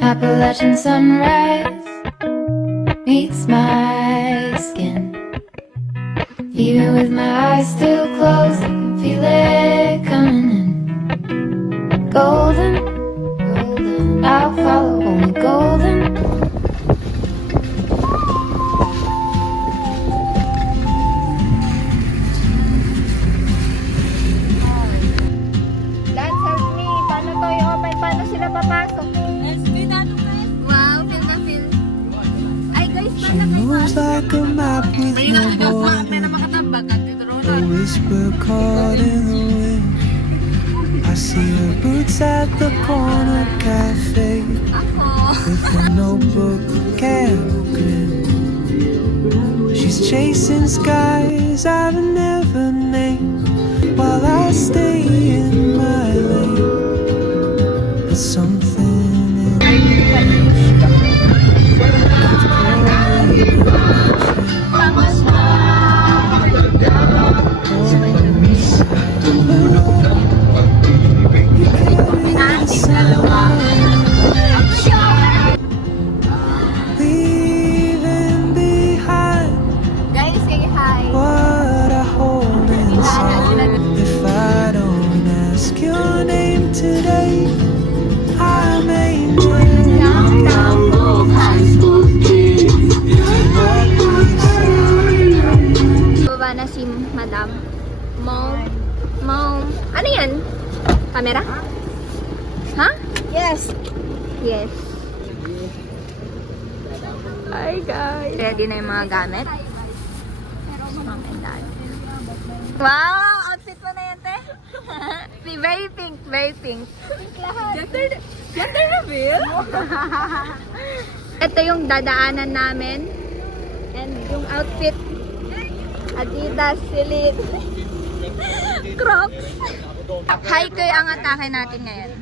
Appalachian sunrise meets my skin. Even with my eyes still closed, I can feel it coming in. Golden, golden, I'll follow only golden. Dad, help me. Paano to i-open? Paano sila papasok? Wow, feel na feel. Ay guys, She moves like a map with no border, a whisper caught in the wind. I see her boots at the corner cafe with a notebook and a grin. She's chasing skies I've never named while I stay in my lane. But something in leaving behind guys, say hi. what I hold inside. If I don't ask your name today, I may Baba na si Madam. Mom. Mom. Ano yan? Camera? Ha? Yes. Yes. Hi guys. Ready na yung mga gamit? Mom and Dad. Wow! Outfit mo na yan, te? Very pink. Very pink. Pink lahat. Gender reveal? Ito yung dadaanan namin. And yung outfit. Adidas, Silid. Crocs. Hi, Kuy, ang atake natin ngayon.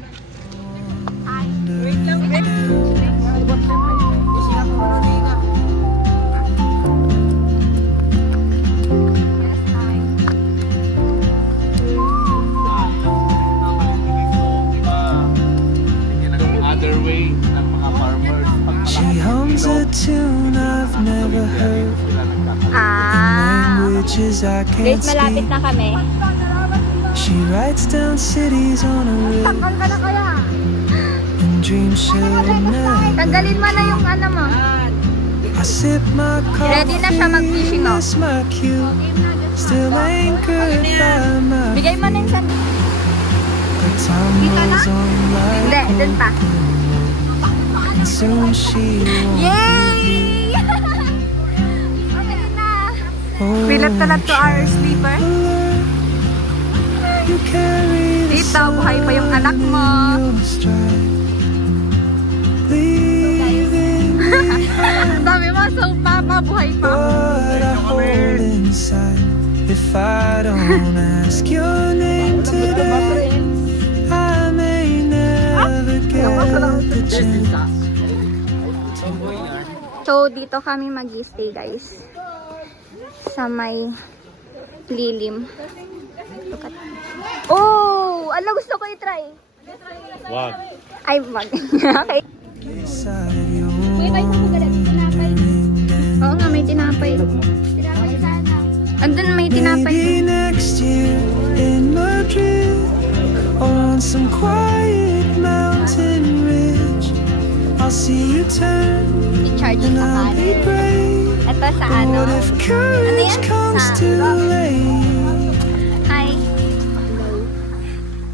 Wait lang, wait. She hums a tune I've never heard. Languages I can't Guys, malapit speak. na kami. She writes down cities on a river Takal ka na kaya. and dreams she'll never. Tanggalin mo na yung ano mo. I sip my coffee, Ready na siya mag-fishing, oh. miss my cue. Still anchored by my Bigay mo na yung sand. But time rolls on like Hindi, dun pa. and soon she won't Yay! Okay na. hold We left na to our sleeper. You carry the Dito, buhay pa yung anak mo. sun in your stride. Leaving Ang dami mo, so papa, buhay pa. what I hold inside. If I don't ask your name today, I may never get the chance. So, dito kami mag-stay, guys. Sa may lilim. Look at. Oh! Ano gusto ko i-try? Wag. Ay, wag. Okay. Beside your May kayo mo galit. Tinapay. Oo nga, may tinapay. Tinapay sana. Andun may tinapay. maybe next year in Madrid or on some quiet mountain ridge, I'll see you turn I-charge and sa I'll be kanin. brave. Ito sa But ano. what if courage yan? comes Sa too late? Hi.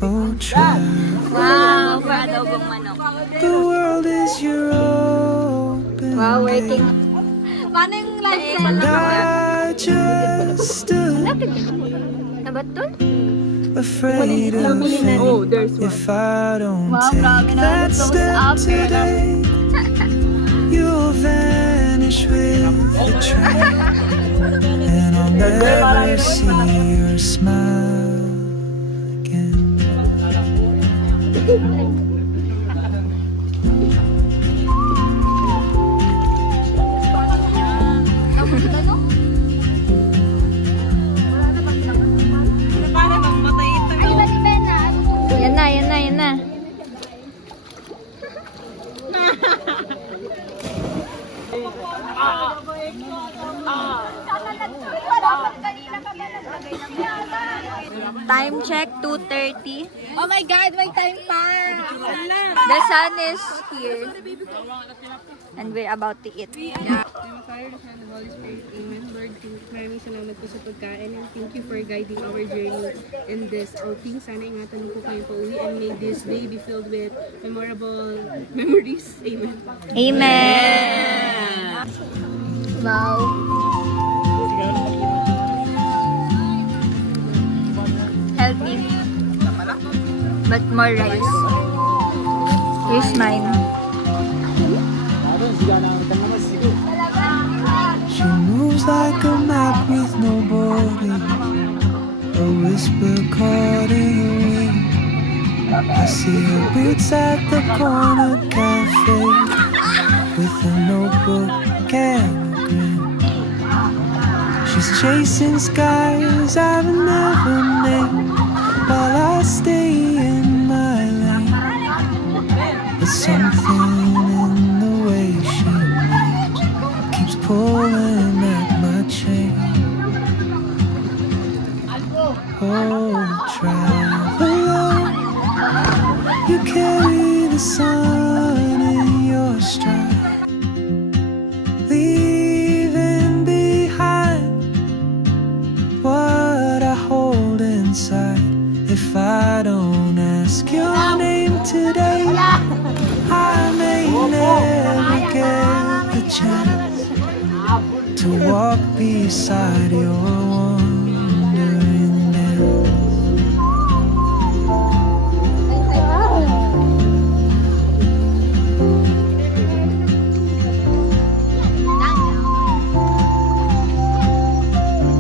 Oh, try. Wow, para adobong manok. The world is your open Wow, working. gate. Paano yung lunch And I just stood Nabatun? afraid of fate. If I don't take that step today, you'll vanish with the train, and I'll never see your smile again. Yan na, yan na, yan na. Time check, 2:30. Oh my God, may time pa! The sun is here. And we're about to eat. Yeah. Father, the Son, and the Holy Spirit. Amen. Lord, maraming salamat po sa pagkain and thank you for guiding our journey in this outing. Sana ingatan mo po kayo pauwi and may this day be filled with memorable memories. Amen. Amen! Wow. Healthy. But more rice. Here's mine. She moves like a map with no border, a whisper caught in the wind. I see her boots at the corner cafe with a notebook and a grin. She's chasing skies I've never named while I stay in my lane. But something in the way she moves keeps pulling at my chain. Oh, traveler, you carry the sun in your stride, leaving behind what I hold inside. If I don't ask your name today, I may never get the chance to walk beside your wandering dance.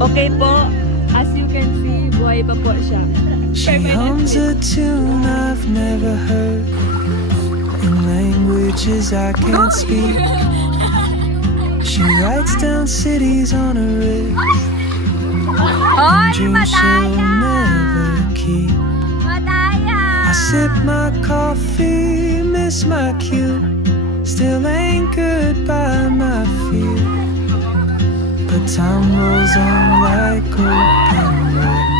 Okay po, as you can see, buhay pa po siya. She hums a tune I've never heard in languages I can't speak. She writes down cities on her wrist, Oy, dreams she'll never keep. I sip my coffee, miss my cue, still anchored by my fear. But time rolls on like open road,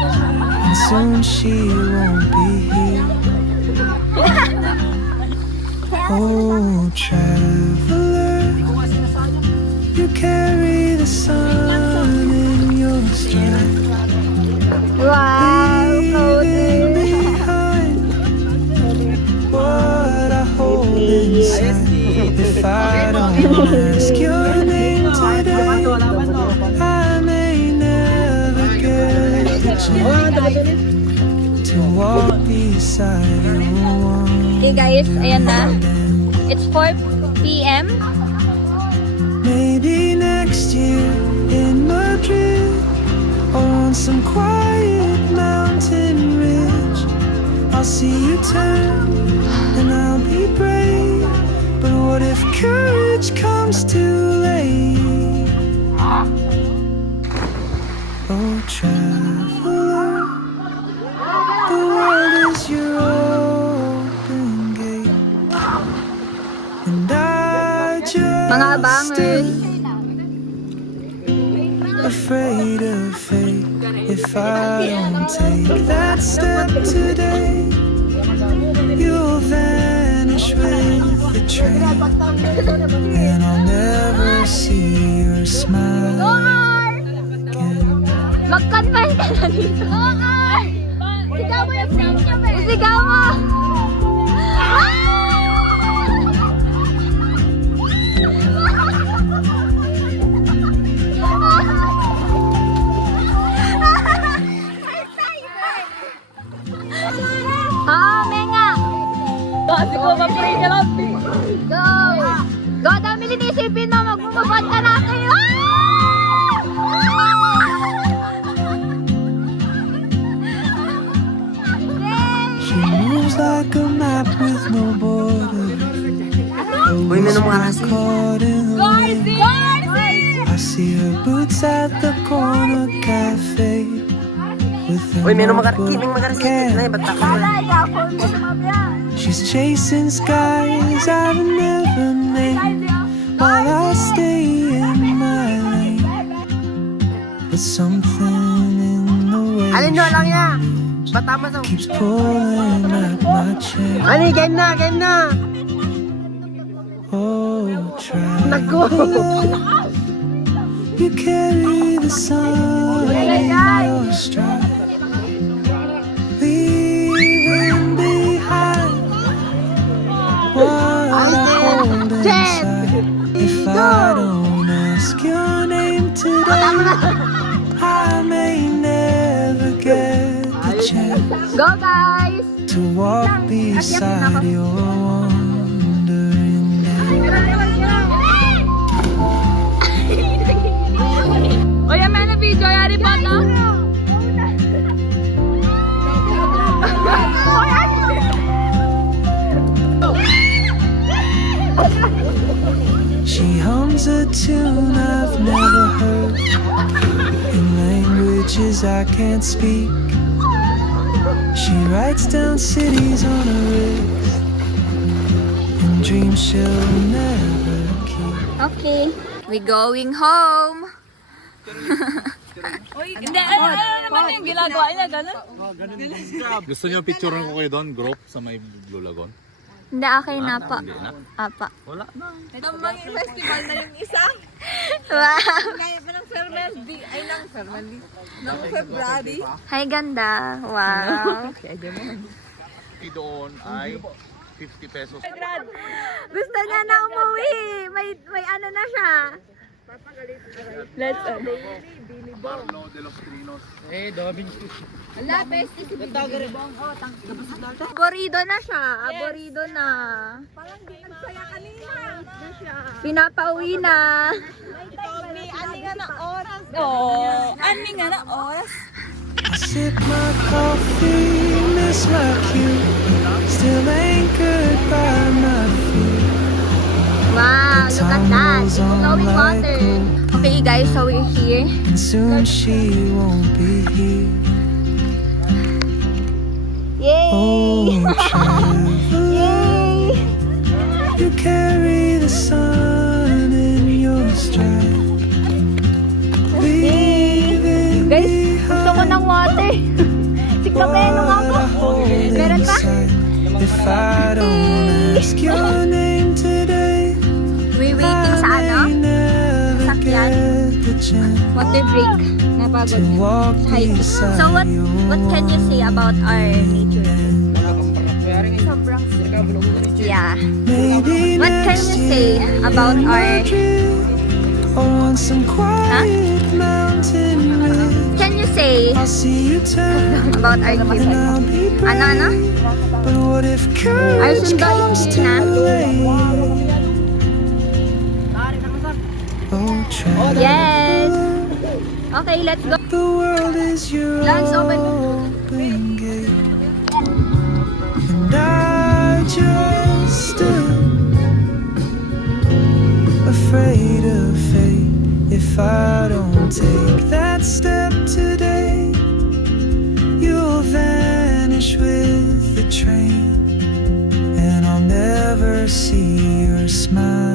and soon she won't be here. Oh, traveler, you carry the sun in your stride, Wow, leaving cozy. behind what I hold inside. If I don't ask your name today, I may never get the chance to walk beside you. Okay guys, ayan na. It's 4 p.m. Maybe next year in Madrid or on some quiet mountain ridge, I'll see you turn and I'll be brave. But what if courage comes too late? Oh, traveler, the world is your open gate, and I just Mga bangers. afraid of fate. If I don't take that step today, you'll vanish with the train, and I'll never see your smile again. Mag-confess ka na dito. Sigaw mo yung friend niya, be. Sigaw mo! Menga! Kasi ko mag-pray ka lang. Go! Go! Dami linisipin mo! Magmumabot ka natin! She moves like a map with no border. Uy, may numarasi. Caught in the wind. I see her boots at the corner cafe with a Uy, may notebook magarasi. and Nay, ba't ako? she's chasing skies I've never named while I stay in my lane. But something in the way Alin doon lang she niya? moves Batama sa... keeps pulling at my chain. Ani, game na, game na! Oh, try. Naku! You carry the sun in your stride, leaving behind what I hold inside. If I don't ask your name today, I may never get the chance Go guys! to walk beside your wandering days. Uy, may na video, yari po, no? She hums a tune I've never heard in languages I can't speak. She writes down cities on her wrist and dreams she'll never keep. Okay. We going home. Hindi, ano naman yung ginagawa niya, gano'n? Gusto niyo picturean ko kayo doon, group sa may Blue Lagoon? Hindi, okay na po. Hindi na. Apa. Wala na. Tambang festival na yung isa. Wow. Ng February. Ay, ng February. Ng February. Hi, ganda. Wow. Doon ay 50 pesos. Gusto niya na umuwi. May ano na siya. Let's Barlo de los Trinos. Aborido na siya. Aborido na. Parang di nagsaya kanina. Pinapauwi na. Ani nga na oras. Oo. Ani nga na oras. I sip my coffee, miss my cue, still anchored by my feet. Wow, look at that. It's flowing water. Okay guys, so we're here. And soon she won't be here. Yay! Oh, traveler, Yay! you carry the sun in your stride, leaving Guys, gusto ko ng water. Sikapeno nga po. Meron pa? If I don't ask your name today, We're waiting sa ano? I never Sakyan. get the chance Water break. to Napagod. walk Hi. beside So what can you say about our nature? Yeah. Maybe What can next you say year about in our... Madrid, on some quiet mountain ridge, Can you say I'll see you turn about our and trip? I'll be brave. Ano? But what if courage sundain comes too na. late? Oh, traveler, Yes! Okay, let's go. the world is your Lands open. open gate, and I just stood afraid of fate. If I don't take that step today, you'll vanish with the train, and I'll never see your smile